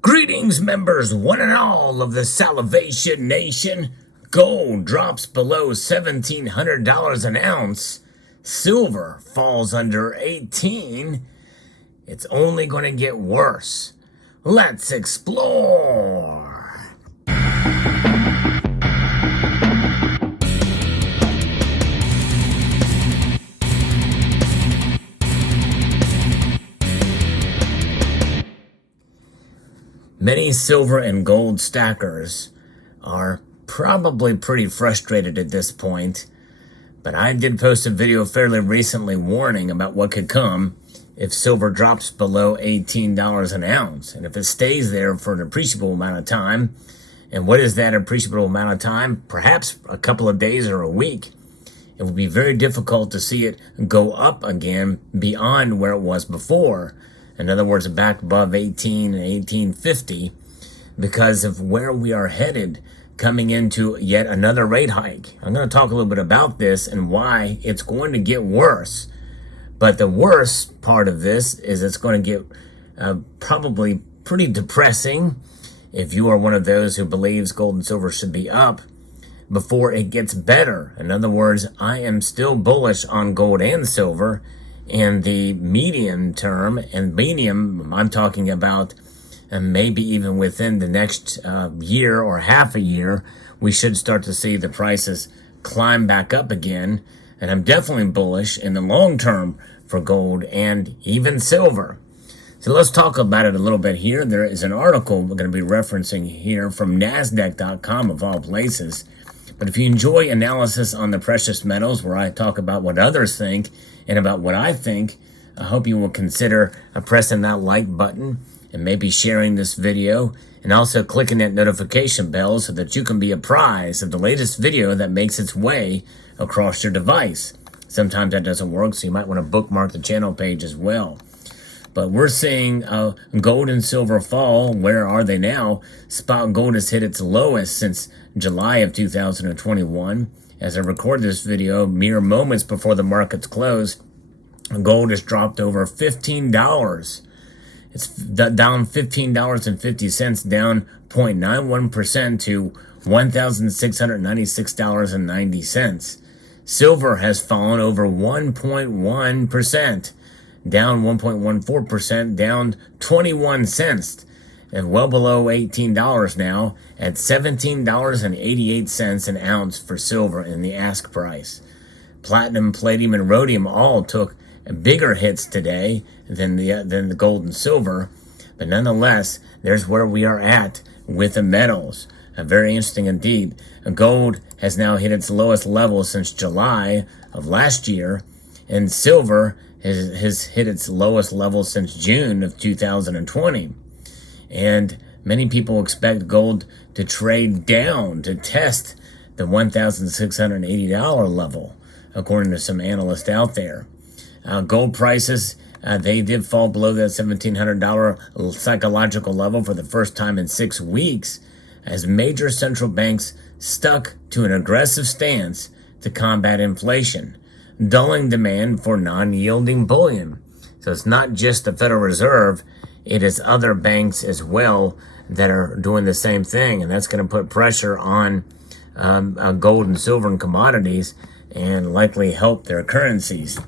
Greetings, members, one and all of the Salivation Nation. Gold drops below $1,700 an ounce. Silver falls under 18. It's only going to get worse. Let's explore. Many silver and gold stackers are probably pretty frustrated at this point, but I did post a video fairly recently warning about what could come if silver drops below $18 an ounce, and if it stays there for an appreciable amount of time. And what is that appreciable amount of time? Perhaps a couple of days or a week. It would be very difficult to see it go up again beyond where it was before. In other words, back above 18 and 1850, because of where we are headed coming into yet another rate hike. I'm going to talk a little bit about this and why it's going to get worse. But the worst part of this is it's going to get probably pretty depressing if you are one of those who believes gold and silver should be up before it gets better. In other words, I am still bullish on gold and silver in the medium term, and medium, I'm talking about maybe even within the next year or half a year, we should start to see the prices climb back up again. And I'm definitely bullish in the long term for gold and even silver. So let's talk about it a little bit here. There is an article we're going to be referencing here from NASDAQ.com of all places. But if you enjoy analysis on the precious metals, where I talk about what others think and about what I think, I hope you will consider pressing that like button and maybe sharing this video, and also clicking that notification bell so that you can be apprised of the latest video that makes its way across your device. Sometimes that doesn't work, so you might want to bookmark the channel page as well. But we're seeing gold and silver fall. Where are they now? Spot gold has hit its lowest since July of 2021. As I record this video, mere moments before the markets close, gold has dropped over $15. It's down $15.50, down 0.91% to $1,696.90. Silver has fallen over 1.1%. Down 1.14%, down 21 cents, and well below $18 now at $17.88 an ounce for silver in the ask price. Platinum, palladium, and rhodium all took bigger hits today than the gold and silver, but nonetheless, there's where we are at with the metals. Very interesting indeed. Gold has now hit its lowest level since July of last year, and silver has hit its lowest level since June of 2020. And many people expect gold to trade down to test the $1,680 level, according to some analysts out there. Gold prices, they did fall below that $1,700 psychological level for the first time in 6 weeks, as major central banks stuck to an aggressive stance to combat inflation, dulling demand for non-yielding bullion. So it's not just the Federal Reserve, it is other banks as well that are doing the same thing, and that's going to put pressure on gold and silver and commodities, and likely help their currencies,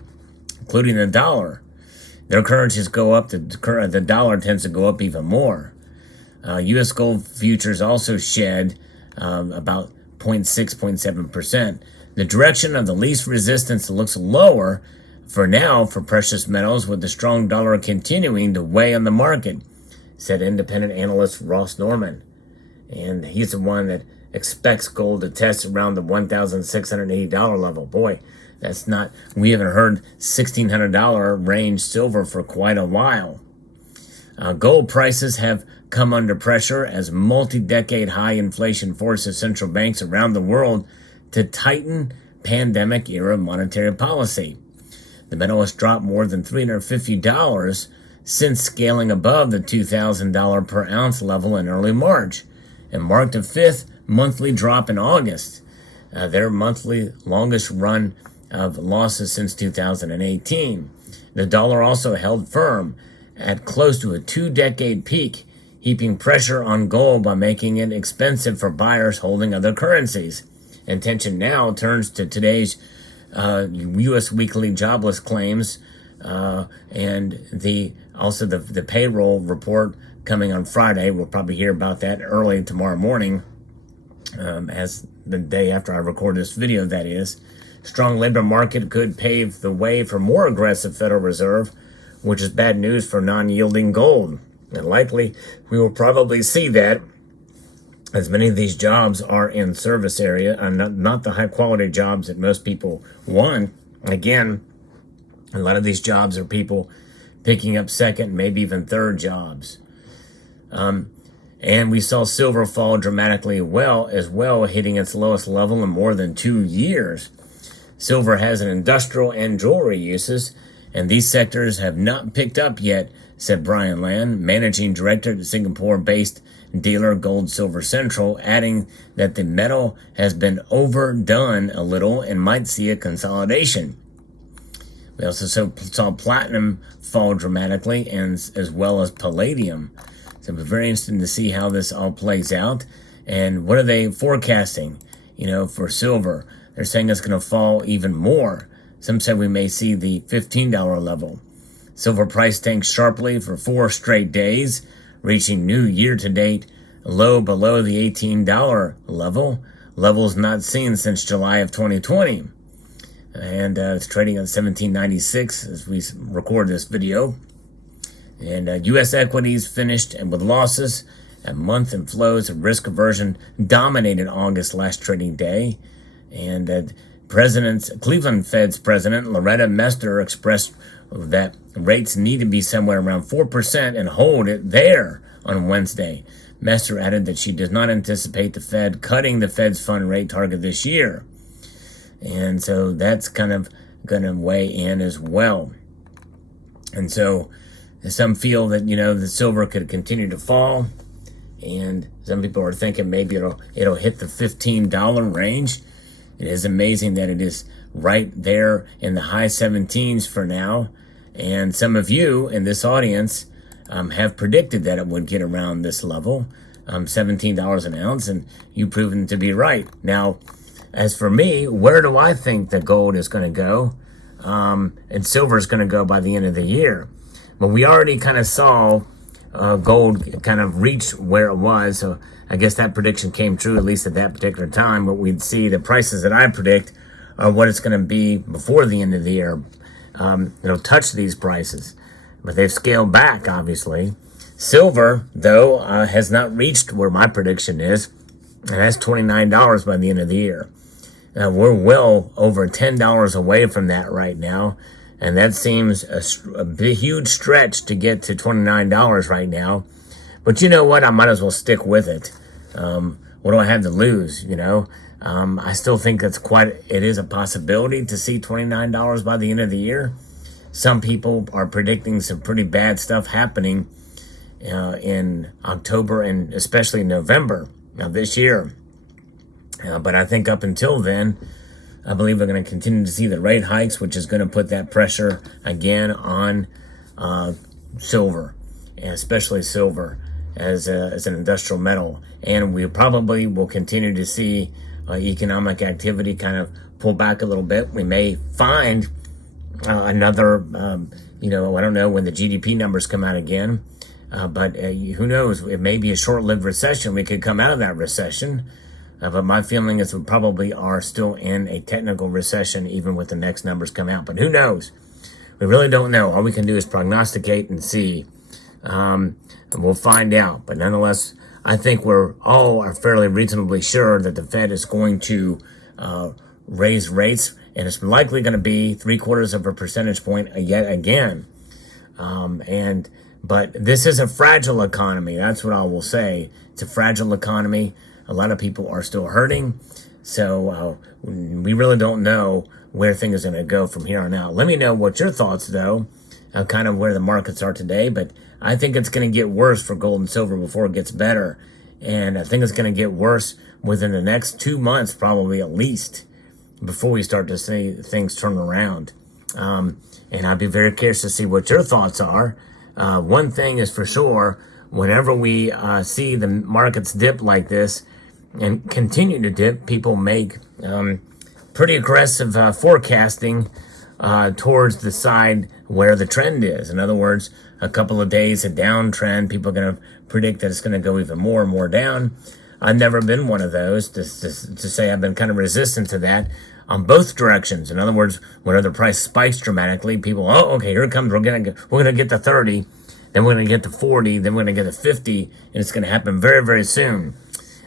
including the dollar. Their currencies go up, the dollar tends to go up even more. U.S. gold futures also shed about 0.7%. The direction of the least resistance looks lower for now for precious metals, with the strong dollar continuing to weigh on the market, said independent analyst Ross Norman. And he's the one that expects gold to test around the $1,680 level. Boy, that's not, we haven't heard $1,600 range silver for quite a while. Gold prices have come under pressure as multi-decade high inflation forces central banks around the world to tighten pandemic-era monetary policy. The metal has dropped more than $350 since scaling above the $2,000 per ounce level in early March, and marked a fifth monthly drop in August, their monthly longest run of losses since 2018. The dollar also held firm at close to a 2-decade peak, heaping pressure on gold by making it expensive for buyers holding other currencies. Attention now turns to today's U.S. weekly jobless claims and also the payroll report coming on Friday. We'll probably hear about that early tomorrow morning, as the day after I record this video, that is. Strong labor market could pave the way for more aggressive Federal Reserve, which is bad news for non-yielding gold. And likely, we will probably see that, as many of these jobs are in service area and not the high-quality jobs that most people want. Again, a lot of these jobs are people picking up second, maybe even third jobs. And we saw silver fall dramatically as well, hitting its lowest level in more than 2 years. Silver has an industrial and jewelry uses, and these sectors have not picked up yet, said Brian Land, managing director at Singapore-based dealer Gold Silver Central, adding that the metal has been overdone a little and might see a consolidation. We also saw platinum fall dramatically, and as well as palladium. So it's very interesting to see how this all plays out. And what are they forecasting, for silver? They're saying it's going to fall even more. Some said we may see the $15 level. Silver price tanked sharply for 4 straight days, reaching new year-to-date low below the $18 level, levels not seen since July of 2020. And it's trading at $17.96 as we record this video. And U.S. equities finished with losses. A month in flows of risk aversion dominated August last trading day. And Cleveland Fed's president, Loretta Mester, expressed that rates need to be somewhere around 4% and hold it there on Wednesday. Mester added that she does not anticipate the Fed cutting the Fed's fund rate target this year. And so that's kind of going to weigh in as well. And so some feel that, the silver could continue to fall. And some people are thinking maybe it'll hit the $15 range. It is amazing that it is right there in the high 17s for now. And some of you in this audience have predicted that it would get around this level, $17 an ounce, and you've proven to be right. Now, as for me, where do I think the gold is going to go? And silver is going to go by the end of the year. But we already kind of saw gold kind of reach where it was. So I guess that prediction came true, at least at that particular time. But we'd see the prices that I predict are what it's going to be before the end of the year. It'll touch these prices. But they've scaled back, obviously. Silver, though, has not reached where my prediction is. And that's $29 by the end of the year. We're well over $10 away from that right now. And that seems a big, huge stretch to get to $29 right now. But you know what? I might as well stick with it. What do I have to lose, I still think it is a possibility to see $29 by the end of the year. Some people are predicting some pretty bad stuff happening in October and especially November of this year. But I think up until then, I believe we're going to continue to see the rate hikes, which is going to put that pressure again on silver, and especially silver as an industrial metal. And we probably will continue to see economic activity kind of pull back a little bit. We may find another, I don't know when the GDP numbers come out again, but who knows? It may be a short-lived recession. We could come out of that recession. But my feeling is we probably are still in a technical recession even with the next numbers come out. But who knows? We really don't know. All we can do is prognosticate and see. And we'll find out. But nonetheless, I think we're all are fairly reasonably sure that the Fed is going to raise rates. And it's likely going to be 0.75 percentage point yet again. But this is a fragile economy. That's what I will say. It's a fragile economy. A lot of people are still hurting, so we really don't know where things are going to go from here on out. Let me know what your thoughts, though, kind of where the markets are today, but I think it's going to get worse for gold and silver before it gets better, and I think it's going to get worse within the next 2 months, probably at least, before we start to see things turn around. And I'd be very curious to see what your thoughts are. One thing is for sure, whenever we see the markets dip like this and continue to dip, people make pretty aggressive forecasting towards the side where the trend is. In other words, a couple of days a downtrend, people are going to predict that it's going to go even more and more down. I've never been one of those to say I've been kind of resistant to that on both directions. In other words, whenever the price spikes dramatically, people, oh, okay, here it comes. We're gonna get to 30, then we're gonna get to 40, then we're gonna get to 50, and it's gonna happen very, very soon.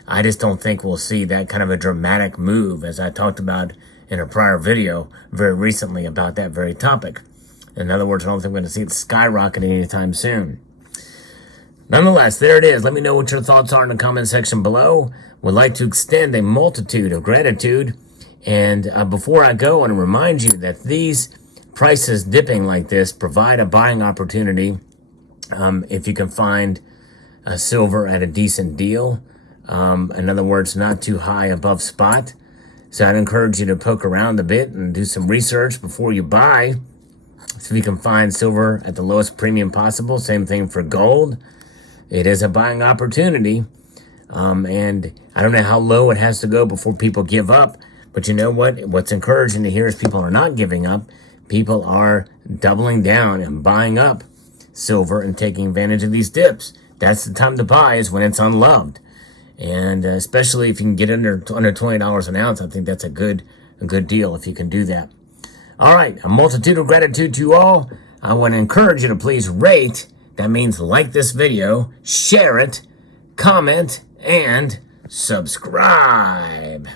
I just don't think we'll see that kind of a dramatic move, as I talked about in a prior video very recently about that very topic. In other words, I don't think we're going to see it skyrocket anytime soon. Nonetheless, there it is. Let me know what your thoughts are in the comment section below. Would like to extend a multitude of gratitude. And before I go, I want to remind you that these prices dipping like this provide a buying opportunity if you can find silver at a decent deal. In other words, not too high above spot. So I'd encourage you to poke around a bit and do some research before you buy. So if you can find silver at the lowest premium possible, same thing for gold. It is a buying opportunity. And I don't know how low it has to go before people give up. But you know what? What's encouraging to hear is people are not giving up. People are doubling down and buying up silver and taking advantage of these dips. That's the time to buy, is when it's unloved. And especially if you can get under $20 an ounce, I think that's a good deal if you can do that. All right, a multitude of gratitude to you all. I want to encourage you to please rate. That means like this video, share it, comment, and subscribe.